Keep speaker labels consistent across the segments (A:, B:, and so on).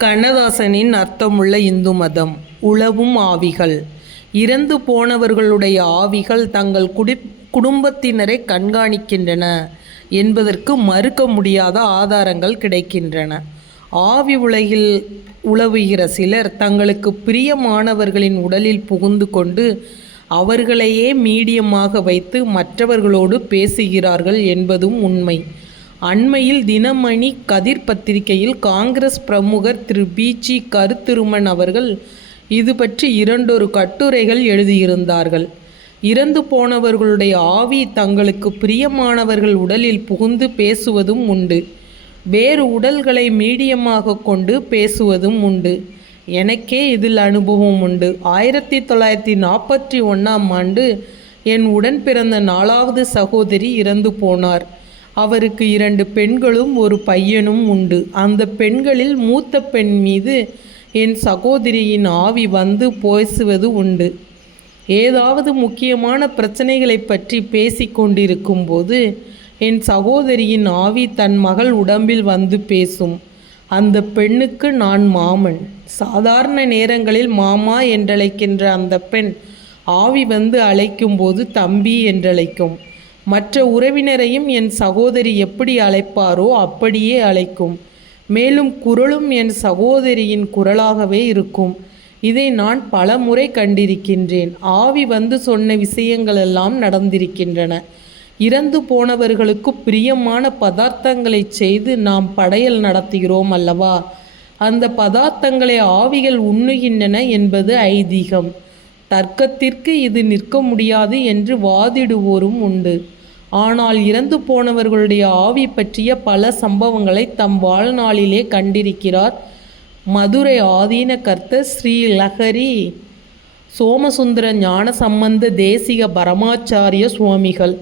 A: கண்ணதாசனின் அர்த்தமுள்ள இந்து மதம் உழவும் ஆவிகள். இறந்து போனவர்களுடைய ஆவிகள் தங்கள் குடி குடும்பத்தினரை கண்காணிக்கின்றன என்பதற்கு மறுக்க முடியாத ஆதாரங்கள் கிடைக்கின்றன. ஆவி உலகில் உழவுகிற சிலர் தங்களுக்கு பிரியமானவர்களின் உடலில் புகுந்து கொண்டு அவர்களையே மீடியமாக வைத்து மற்றவர்களோடு பேசுகிறார்கள் என்பதும் உண்மை. அண்மையில் தினமணி கதிர் பத்திரிகையில் காங்கிரஸ் பிரமுகர் திரு பிஜி கருத்திருமன் அவர்கள் இது பற்றி இரண்டொரு கட்டுரைகள் எழுதியிருந்தார்கள். இறந்து போனவர்களுடைய ஆவி தங்களுக்கு பிரியமானவர்கள் உடலில் புகுந்து பேசுவதும் உண்டு. வேறு உடல்களை மீடியமாக கொண்டு பேசுவதும் உண்டு. எனக்கே இதில் அனுபவம் உண்டு. ஆயிரத்தி தொள்ளாயிரத்தி நாற்பத்தி ஒன்றாம் ஆண்டு என் உடன் பிறந்த நாலாவது சகோதரி இறந்து போனார். அவருக்கு இரண்டு பெண்களும் ஒரு பையனும் உண்டு. அந்த பெண்களில் மூத்த பெண் மீது என் சகோதரியின் ஆவி வந்து பேசுவது உண்டு. ஏதாவது முக்கியமான பிரச்சனைகளை பற்றி பேசிக்கொண்டிருக்கும் போது என் சகோதரியின் ஆவி தன் மகள் உடம்பில் வந்து பேசும். அந்த பெண்ணுக்கு நான் மாமன். சாதாரண நேரங்களில் மாமா என்றழைக்கின்ற அந்த பெண் ஆவி வந்து அழைக்கும்போது தம்பி என்றழைக்கும். மற்ற உறவினரையும் என் சகோதரி எப்படி அழைப்பாரோ அப்படியே அழைக்கும். மேலும் குரலும் என் சகோதரியின் குரலாகவே இருக்கும். இதை நான் பல முறை கண்டிருக்கின்றேன். ஆவி வந்து சொன்ன விஷயங்களெல்லாம் நடந்திருக்கின்றன. இறந்து போனவர்களுக்கு பிரியமான பதார்த்தங்களை செய்து நாம் படையல் நடத்துகிறோம் அல்லவா? அந்த பதார்த்தங்களை ஆவிகள் உண்ணுகின்றன என்பது ஐதீகம். தர்க்கத்திற்கு இது நிற்க முடியாது என்று வாதிடுவோரும் உண்டு. ஆனால் இறந்து போனவர்களுடைய ஆவி பற்றிய பல சம்பவங்களை தம் வாழ்நாளிலே கண்டிருக்கிறார். மதுரை ஆதீன கர்த்தர் ஸ்ரீ லஹரி சோமசுந்தர ஞான சம்பந்த தேசிக பரமாச்சாரிய சுவாமிகள்.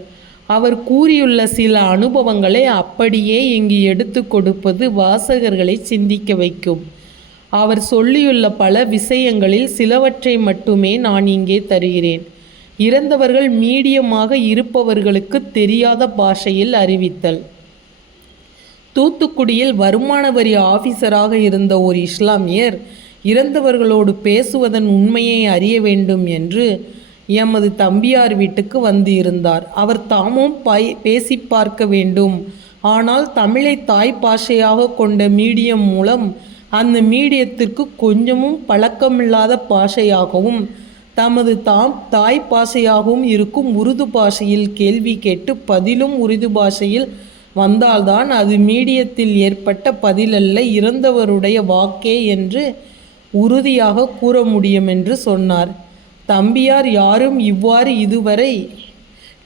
A: அவர் கூறியுள்ள சில அனுபவங்களை அப்படியே இங்கு எடுத்து கொடுப்பது வாசகர்களை சிந்திக்க வைக்கும். அவர் சொல்லியுள்ள பல விஷயங்களில் சிலவற்றை மட்டுமே நான் இங்கே தருகிறேன். இறந்தவர்கள் மீடியமாக இருப்பவர்களுக்கு தெரியாத பாஷையில் அறிவித்தல். தூத்துக்குடியில் வருமான வரி ஆபீசராக இருந்த ஒரு இஸ்லாமியர் இறந்தவர்களோடு பேசுவதன் உண்மையை அறிய வேண்டும் என்று எமது தம்பியார் வீட்டுக்கு வந்து இருந்தார் அவர் தாமும் பை பேசி பார்க்க வேண்டும். ஆனால் தமிழை தாய் பாஷையாக கொண்ட மீடியம் மூலம் அந்த மீடியத்திற்கு கொஞ்சமும் பழக்கமில்லாத பாஷையாகவும் தமது தாம் தாய் பாஷையாகவும் இருக்கும் உருது பாஷையில் கேள்வி கேட்டு பதிலும் உருது பாஷையில் வந்தால்தான் அது மீடியத்தில் ஏற்பட்ட பதிலல்ல இறந்தவருடைய வாக்கே என்று உறுதியாக கூற முடியும் என்று சொன்னார். தம்பியார் யாரும் இவ்வாறு இதுவரை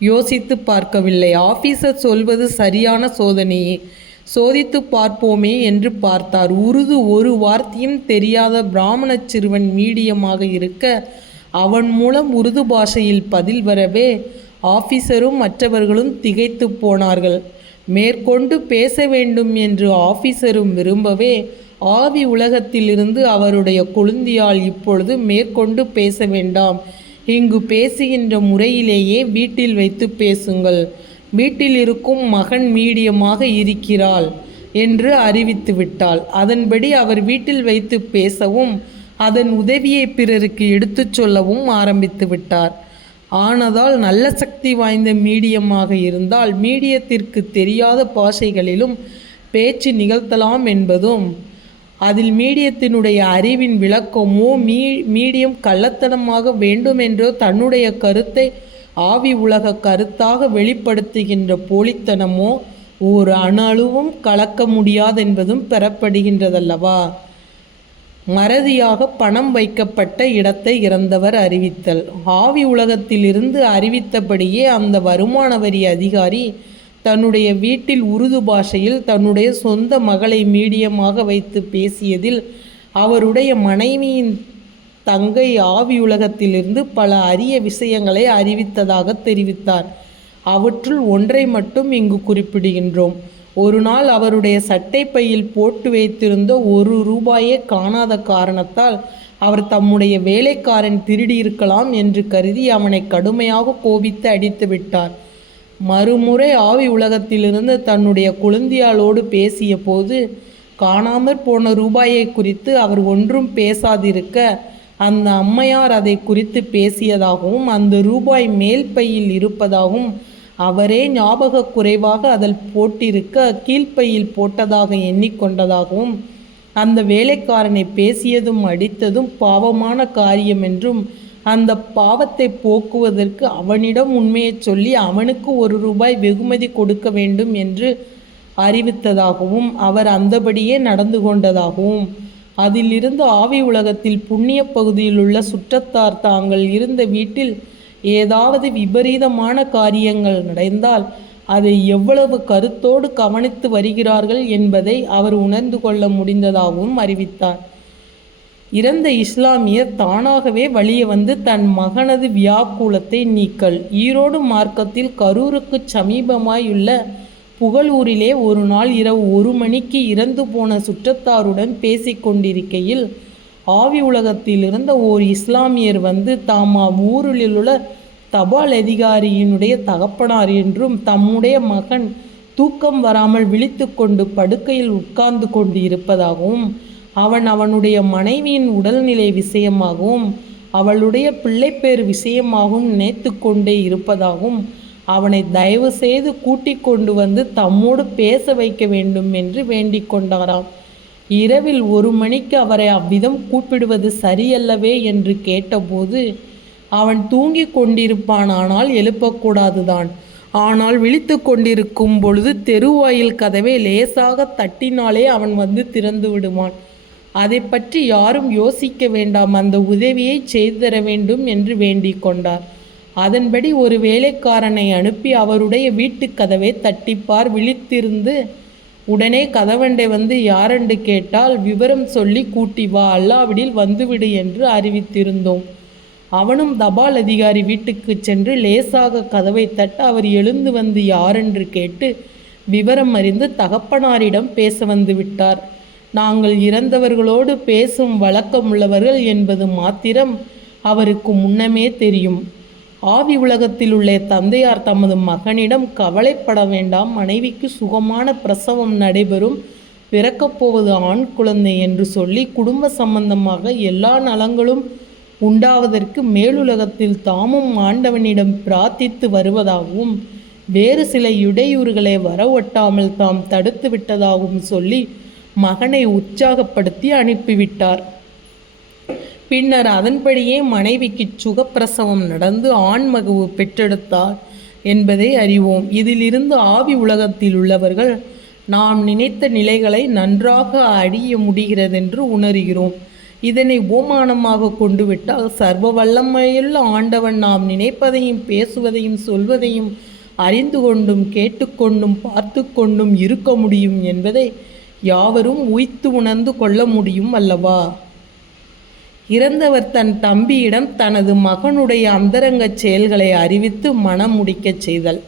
A: யோசித்து பார்க்கவில்லை. ஆபீசர் சொல்வது சரியான சோதனையே சோதித்து பார்ப்போமே என்று பார்த்தார். உருது ஒரு வார்த்தையும் தெரியாத பிராமண சிறுவன் மீடியமாக இருக்க அவன் மூலம் உருது பாஷையில் பதில் வரவே ஆபீசரும் மற்றவர்களும் திகைத்து போனார்கள். மேற்கொண்டு பேச வேண்டும் என்று ஆபீசரும் விரும்பவே ஆவி உலகத்திலிருந்து அவருடைய கொழுந்தியால் இப்பொழுது மேற்கொண்டு பேச வேண்டாம். இங்கு பேசுகின்ற முறையிலேயே வீட்டில் வைத்து பேசுங்கள். வீட்டில் இருக்கும் மகன் மீடியமாக இருக்கிறாள் என்று அறிவித்து விட்டாள். அதன்படி அவர் வீட்டில் வைத்து பேசவும் அதன் உதவியை பிறருக்கு எடுத்துச் சொல்லவும் ஆரம்பித்து விட்டார். ஆனதால் நல்ல சக்தி வாய்ந்த மீடியமாக இருந்தால் மீடியத்திற்கு தெரியாத பாஷைகளிலும் பேச்சு நிகழ்த்தலாம் என்பதும் அதில் மீடியத்தினுடைய அறிவின் விளக்கமோ மீ மீடியம் கள்ளத்தனமாக வேண்டுமென்றோ தன்னுடைய கருத்தை ஆவி உலக கருத்தாக வெளிப்படுத்துகின்ற போலித்தனமோ ஒரு அணு கலக்க முடியாதென்பதும் பெறப்படுகின்றதல்லவா? மறதியாக பணம் வைக்கப்பட்ட இடத்தை இறந்தவர் அறிவித்தல். ஆவி உலகத்திலிருந்து அறிவித்தபடியே அந்த வருமான வரி அதிகாரி தன்னுடைய வீட்டில் உருது பாஷையில் தன்னுடைய சொந்த மகளை மீடியமாக வைத்து பேசியதில் அவருடைய மனைவியின் தங்கை ஆவி உலகத்திலிருந்து பல அரிய விஷயங்களை அறிவித்ததாக தெரிவித்தார். அவற்றுள் ஒன்றை மட்டும் இங்கு குறிப்பிடுகின்றோம். ஒரு நாள் அவருடைய சட்டை பையில் போட்டு வைத்திருந்த ஒரு ரூபாயே காணாத காரணத்தால் அவர் தம்முடைய வேலைக்காரன் திருடியிருக்கலாம் என்று கருதி அவனை கடுமையாக கோபித்து அடித்து விட்டார். மறுமுறை ஆவி உலகத்திலிருந்து தன்னுடைய குழந்தையாளோடு பேசிய போது காணாமற் போன ரூபாயை குறித்து அவர் ஒன்றும் பேசாதிருக்க அந்த அம்மையார் அதை குறித்து பேசியதாகவும் அந்த ரூபாய் மேல் பையில் இருப்பதாகவும் அவரே ஞாபக குறைவாக அதில் போட்டிருக்க கீழ்ப்பையில் போட்டதாக எண்ணிக்கொண்டதாகவும் அந்த வேலைக்காரனை பேசியதும் அடித்ததும் பாவமான காரியம் என்றும் அந்த பாவத்தை போக்குவதற்கு அவனிடம் உண்மையை சொல்லி அவனுக்கு ஒரு ரூபாய் வெகுமதி கொடுக்க வேண்டும் என்று அறிவித்ததாகவும் அவர் அந்தபடியே நடந்து கொண்டதாகவும் அதிலிருந்து ஆவி உலகத்தில் புண்ணிய பகுதியில் உள்ள சுற்றத்தார் தாங்கள் இருந்த வீட்டில் ஏதாவது விபரீதமான காரியங்கள் நடந்தால் அதை எவ்வளவு கருத்தோடு கவனித்து வருகிறார்கள் என்பதை அவர் உணர்ந்து கொள்ள முடிந்ததாகவும் அறிவித்தார். இறந்த இஸ்லாமியர் தானாகவே வழியே வந்து தன் மகனது வியாக்குலத்தை நீக்கல். ஈரோடு மார்க்கத்தில் கரூருக்கு சமீபமாயுள்ள புகழூரிலே ஒரு நாள் இரவு ஒரு மணிக்கு இறந்து போன சுற்றத்தாருடன் பேசிக்கொண்டிருக்கையில் ஆவி உலகத்தில் இருந்த ஓர் இஸ்லாமியர் வந்து தாம் ஊரில் உள்ள தபால் அதிகாரியினுடைய தகப்பனார் என்றும் தம்முடைய மகன் தூக்கம் வராமல் விழித்து கொண்டு படுக்கையில் உட்கார்ந்து கொண்டு இருப்பதாகவும் அவன் அவனுடைய மனைவியின் உடல்நிலை விஷயமாகவும் அவளுடைய பிள்ளைப்பேறு விஷயமாகவும் நினைத்து கொண்டே இருப்பதாகவும் அவனை தயவு செய்து கூட்டிக் கொண்டு வந்து தம்மோடு பேச வைக்க வேண்டும் என்று வேண்டிக் கொண்டாராம். இரவில் ஒரு மணிக்கு அவரை அவ்விதம் கூப்பிடுவது சரியல்லவே என்று கேட்டபோது அவன் தூங்கிக் கொண்டிருப்பானானால் எழுப்பக்கூடாதுதான். ஆனால் விழித்து கொண்டிருக்கும் பொழுது தெருவாயில் கதவை லேசாக தட்டினாலே அவன் வந்து திறந்து விடுவான். அதை பற்றி யாரும் யோசிக்க வேண்டாம். அந்த உதவியை செய்து தர வேண்டும் என்று வேண்டிக் கொண்டார். அதன்படி ஒரு வேலைக்காரனை அனுப்பி அவருடைய வீட்டுக் கதவை தட்டிப்பார். விழித்திருந்து உடனே கதவண்டை வந்து யாரென்று கேட்டால் விவரம் சொல்லி கூட்டி வா அல்லாவிடில் வந்துவிடு என்று அறிவித்திருந்தோம். அவனும் தபால் அதிகாரி வீட்டுக்கு சென்று லேசாக கதவை தட்ட அவர் எழுந்து வந்து யாரென்று கேட்டு விவரம் அறிந்து தகப்பனாரிடம் பேச வந்து விட்டார். நாங்கள் இறந்தவர்களோடு பேசும் வழக்கமுள்ளவர்கள் என்பது மாத்திரம் அவருக்கு முன்னமே தெரியும். ஆவி உலகத்தில் உள்ள தந்தையார் தமது மகனிடம் கவலைப்பட வேண்டாம். மனைவிக்கு சுகமான பிரசவம் நடைபெறும். பிறக்கப்போவது ஆண் குழந்தை என்று சொல்லி குடும்ப சம்பந்தமாக எல்லா நலங்களும் உண்டாவதற்கு மேலுலகத்தில் தாமும் ஆண்டவனிடம் பிரார்த்தித்து வருவதாகவும் வேறு சில இடையூறுகளை வரவொட்டாமல் தாம் தடுத்து விட்டதாகவும் சொல்லி மகனை உற்சாகப்படுத்தி அனுப்பிவிட்டார். பின்னர் அதன்படியே மனைவிக்கு சுகப்பிரசவம் நடந்து ஆண்மகவு பெற்றெடுத்தார் என்பதை அறிவோம். இதிலிருந்து ஆவி உலகத்தில் உள்ளவர்கள் நாம் நினைத்த நிலைகளை நன்றாக அறிய முடிகிறதென்று உணர்கிறோம். இதனை ஓமானமாக கொண்டு விட்டால் சர்வ வல்லமையுள்ள ஆண்டவன் நாம் நினைப்பதையும் பேசுவதையும் சொல்வதையும் அறிந்து கொண்டும் கேட்டுக்கொண்டும் பார்த்து கொண்டும் இருக்க முடியும் என்பதை யாவரும் உய்த்து உணர்ந்து கொள்ள முடியும் அல்லவா? இறந்தவர் தன் தம்பியிடம் தனது மகனுடைய அந்தரங்கச் செயல்களை அறிவித்து மனம் முடிக்கச் செய்தல்.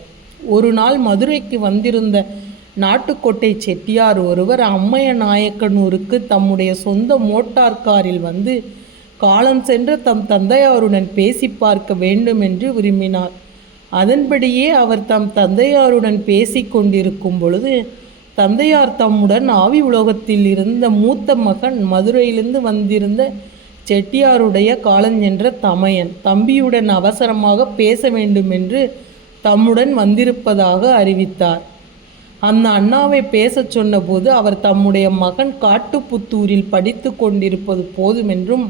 A: ஒரு நாள் மதுரைக்கு வந்திருந்த நாட்டுக்கோட்டை செட்டியார் ஒருவர் அம்மைய நாயக்கனூருக்கு தம்முடைய சொந்த மோட்டார் காரில் வந்து காலம் சென்று தம் தந்தையாருடன் பேசி பார்க்க வேண்டும் என்று விரும்பினார். அதன்படியே அவர் தம் தந்தையாருடன் பேசி கொண்டிருக்கும் பொழுது தந்தையார் தம்முடன் ஆவி உலோகத்தில் இருந்த மூத்த மகன் மதுரையிலிருந்து வந்திருந்த செட்டியாருடைய காலஞ்சென்ற தமையன். தம்பியுடன் அவசரமாக பேச வேண்டுமென்று தம்முடன் வந்திருப்பதாக அறிவித்தார். அந்த அண்ணாவை பேசச் சொன்னபோது அவர் தம்முடைய மகன் காட்டுப்புத்தூரில் படித்து கொண்டிருப்பது போதுமென்றும்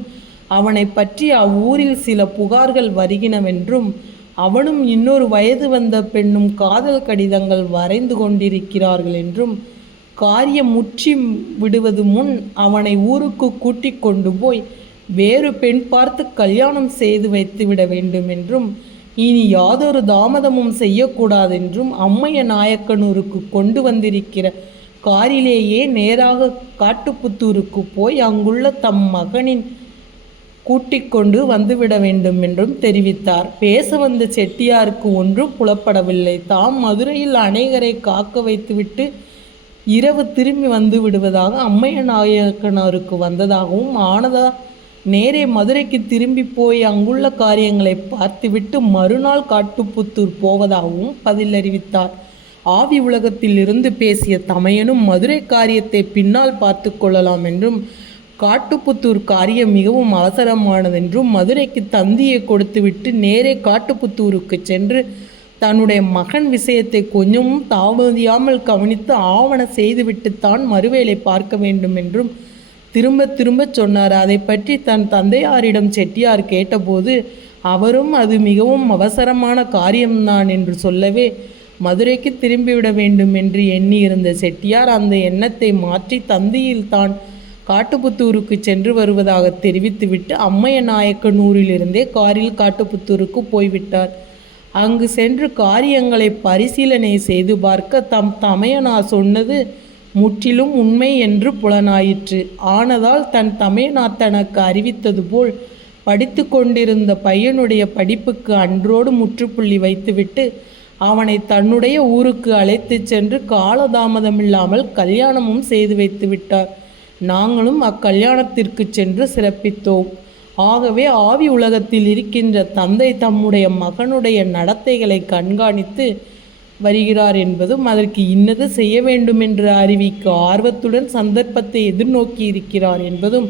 A: அவனை பற்றி அவ்வூரில் சில புகார்கள் வருகினவென்றும் அவனும் இன்னொரு வயது வந்த பெண்ணும் காதல் கடிதங்கள் வரைந்து கொண்டிருக்கிறார்கள் என்றும் காரியம் முற்றி விடுவது முன் அவனை ஊருக்கு கூட்டிக் கொண்டு போய் வேறு பெண் பார்த்து கல்யாணம் செய்து வைத்துவிட வேண்டும் என்றும் இனி யாதொரு தாமதமும் செய்யக்கூடாதென்றும் அம்மைய நாயக்கனூருக்கு கொண்டு வந்திருக்கிற காரிலேயே நேராக காட்டுப்புத்தூருக்கு போய் அங்குள்ள தம் மகனின் கூட்டிக் கொண்டு வந்துவிட வேண்டும் என்றும் தெரிவித்தார். பேச வந்த செட்டியாருக்கு ஒன்றும் புலப்படவில்லை. தாம் மதுரையில் அநேகரை காக்க வைத்துவிட்டு இரவு திரும்பி வந்து விடுவதாக அம்மைய நாயக்கனாருக்கு வந்ததாகவும் ஆனதா நேரே மதுரைக்கு திரும்பி போய் அங்குள்ள காரியங்களை பார்த்துவிட்டு மறுநாள் காட்டுப்புத்தூர் போவதாகவும் பதில் அறிவித்தார். ஆவி உலகத்தில் இருந்து பேசிய தமையனும் மதுரை காரியத்தை பின்னால் பார்த்து கொள்ளலாம் என்றும் காட்டுப்புத்தூர் காரியம் மிகவும் அவசரமானதென்றும் மதுரைக்கு தந்தியை கொடுத்துவிட்டு நேரே காட்டுப்புத்தூருக்கு சென்று தன்னுடைய மகன் விஷயத்தை கொஞ்சமும் தாமதியாமல் கவனித்து ஆவண செய்துவிட்டுத்தான் மறுவேளை பார்க்க வேண்டும் என்றும் திரும்ப திரும்ப சொன்னார். அதை பற்றி தன் தந்தையாரிடம் செட்டியார் கேட்டபோது அவரும் அது மிகவும் அவசரமான காரியம்தான் என்று சொல்லவே மதுரைக்கு திரும்பிவிட வேண்டும் என்று எண்ணியிருந்த செட்டியார் அந்த எண்ணத்தை மாற்றி தந்தியில் தான் காட்டுப்புத்தூருக்கு சென்று வருவதாக தெரிவித்துவிட்டு அம்மைய நாயக்கனூரிலிருந்தே காரில் காட்டுப்புத்தூருக்கு போய்விட்டார். அங்கு சென்று காரியங்களை பரிசீலனை செய்து பார்க்க தம் தமையனா சொன்னது முற்றிலும் உண்மை என்று புலனாயிற்று. ஆனதால் தன் தமையனார் தனக்கு அறிவித்தது போல் படித்து கொண்டிருந்த பையனுடைய படிப்புக்கு அன்றோடு முற்றுப்புள்ளி வைத்துவிட்டு அவனை தன்னுடைய ஊருக்கு அழைத்துச் சென்று காலதாமதமில்லாமல் கல்யாணமும் செய்து வைத்து விட்டார் நாங்களும் அக்கல்யாணத்திற்கு சென்று சிறப்பித்தோம். ஆகவே ஆவி உலகத்தில் இருக்கின்ற தந்தை தம்முடைய மகனுடைய நடத்தைகளை கண்காணித்து வருகிறார் என்பதும் அதற்கு இன்னது செய்ய வேண்டும் என்று அறிவிக்க ஆர்வத்துடன் சந்தர்ப்பத்தை எதிர்நோக்கி இருக்கிறார் என்பதும்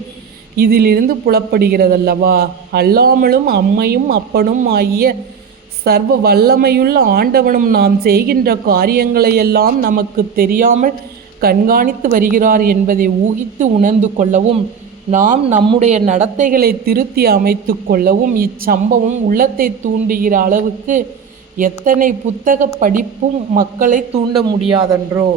A: இதிலிருந்து புலப்படுகிறதல்லவா? அல்லாமலும் அம்மையும் அப்பனும் ஆகிய சர்வ வல்லமையுள்ள ஆண்டவனும் நாம் செய்கின்ற காரியங்களையெல்லாம் நமக்கு தெரியாமல் கண்காணித்து வருகிறார் என்பதை ஊகித்து உணர்ந்து கொள்ளவும் நாம் நம்முடைய நடத்தைகளை திருத்தி அமைத்து கொள்ளவும் இச்சம்பவம் உள்ளத்தை தூண்டுகிற அளவுக்கு எத்தனை புத்தக படிப்பும் மக்களை தூண்ட முடியாதன்றோ?